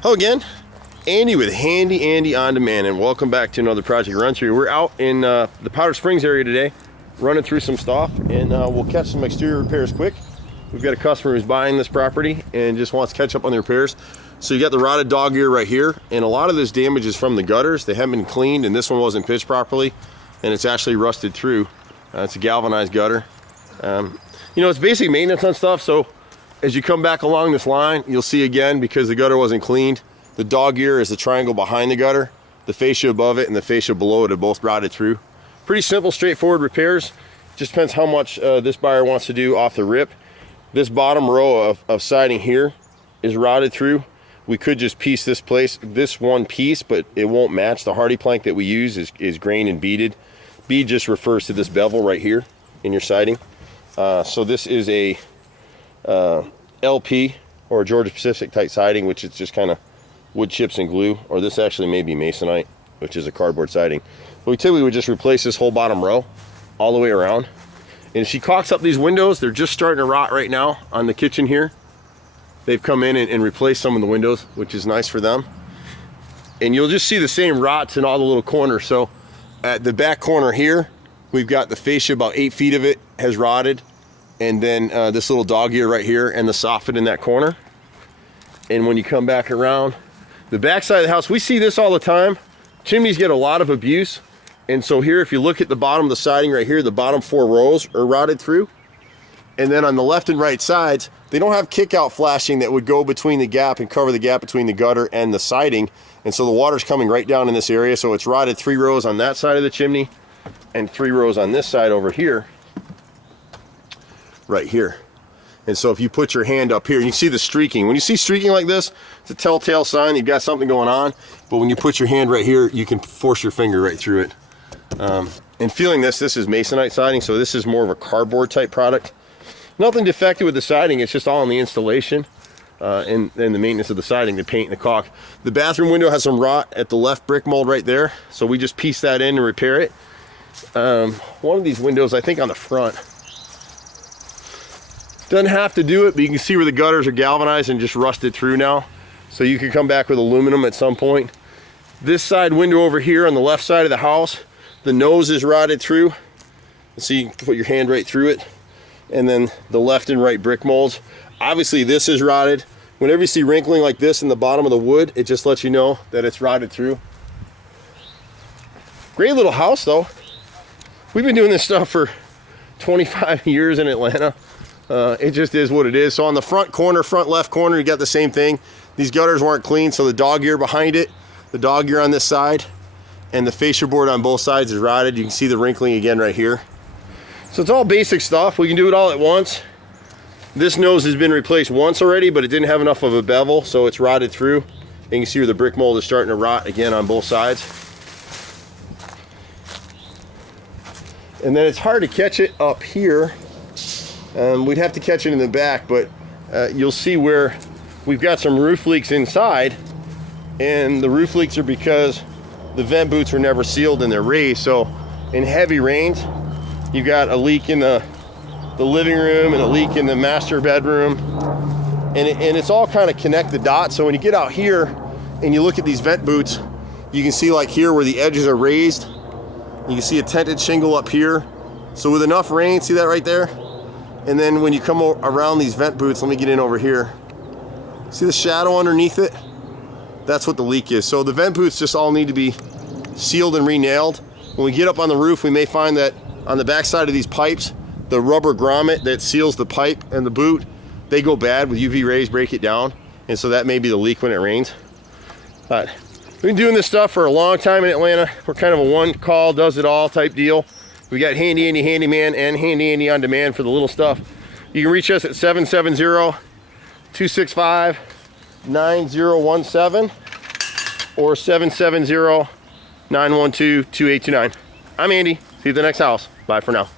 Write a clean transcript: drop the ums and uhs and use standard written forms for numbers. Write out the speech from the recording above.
Hello again, Andy with Handy Andy On Demand, and welcome back to another project run through. We're out in the Powder Springs area today, running through some stuff, and we'll catch some exterior repairs quick. We've got a customer who's buying this property and just wants to catch up on the repairs. So you got the rotted dog ear right here, and a lot of this damage is from the gutters. They haven't been cleaned, and this one wasn't pitched properly, and it's actually rusted through. It's a galvanized gutter. You know, it's basic maintenance on stuff, so as you come back along this line, you'll see again, because the gutter wasn't cleaned, the dog ear is the triangle behind the gutter. The fascia above it and the fascia below it are both rotted through. Pretty simple, straightforward repairs. Just depends how much this buyer wants to do off the rip. This bottom row of siding here is rotted through. We could just piece this one piece, but it won't match. The hardy plank that we use is grained and beaded. Bead just refers to this bevel right here in your siding. So this is a LP or Georgia Pacific type siding, which is just kind of wood chips and glue, or this actually may be masonite, which is a cardboard siding. But we typically would just replace this whole bottom row all the way around. And if she caulks up these windows, they're just starting to rot right now on the kitchen here. They've come in and replaced some of the windows, which is nice for them. And you'll just see the same rots in all the little corners. So at the back corner here, we've got the fascia, about 8 feet of it has rotted. And then this little dog ear right here and the soffit in that corner. And when you come back around the back side of the house, we see this all the time. Chimneys get a lot of abuse. And so here, if you look at the bottom of the siding right here, the bottom 4 rows are rotted through. And then on the left and right sides, they don't have kick out flashing that would go between the gap and cover the gap between the gutter and the siding. And so the water's coming right down in this area. So it's rotted 3 rows on that side of the chimney and 3 rows on this side over here. Right here. And so if you put your hand up here, you can see the streaking. When you see streaking like this, it's a telltale sign you've got something going on. But when you put your hand right here, you can force your finger right through it. And feeling this is masonite siding, so this is more of a cardboard type product. Nothing defective with the siding, it's just all in the installation and the maintenance of the siding, the paint and the caulk. The bathroom window has some rot at the left brick mold right there, so we just piece that in and repair it. One of these windows, I think on the front, doesn't have to do it, but you can see where the gutters are galvanized and just rusted through now. So you can come back with aluminum at some point. This side window over here on the left side of the house, the nose is rotted through. So you can put your hand right through it. And then the left and right brick molds. Obviously this is rotted. Whenever you see wrinkling like this in the bottom of the wood, it just lets you know that it's rotted through. Great little house though. We've been doing this stuff for 25 years in Atlanta. It just is what it is. So on the front corner, front left corner, you got the same thing. These gutters weren't clean, so the dog ear behind it, the dog ear on this side, and the fascia board on both sides is rotted. You can see the wrinkling again right here. So it's all basic stuff. We can do it all at once. This nose has been replaced once already, but it didn't have enough of a bevel, so it's rotted through. And you can see where the brick mold is starting to rot again on both sides. And then it's hard to catch it up here. We'd have to catch it in the back, but you'll see where we've got some roof leaks inside, and the roof leaks are because the vent boots were never sealed and they're raised. So in heavy rains, you've got a leak in the living room and a leak in the master bedroom, and it's all kind of connect the dots. So when you get out here and you look at these vent boots, you can see like here where the edges are raised, you can see a tented shingle up here. So with enough rain, see that right there? And then when you come around these vent boots, let me get in over here. See the shadow underneath it? That's what the leak is. So the vent boots just all need to be sealed and re-nailed. When we get up on the roof, we may find that on the back side of these pipes, the rubber grommet that seals the pipe and the boot, they go bad with UV rays, break it down. And so that may be the leak when it rains. But we've been doing this stuff for a long time in Atlanta. We're kind of a one call, does it all type deal. We got Handy Andy Handyman and Handy Andy On Demand for the little stuff. You can reach us at 770-265-9017 or 770-912-2829. I'm Andy. See you at the next house. Bye for now.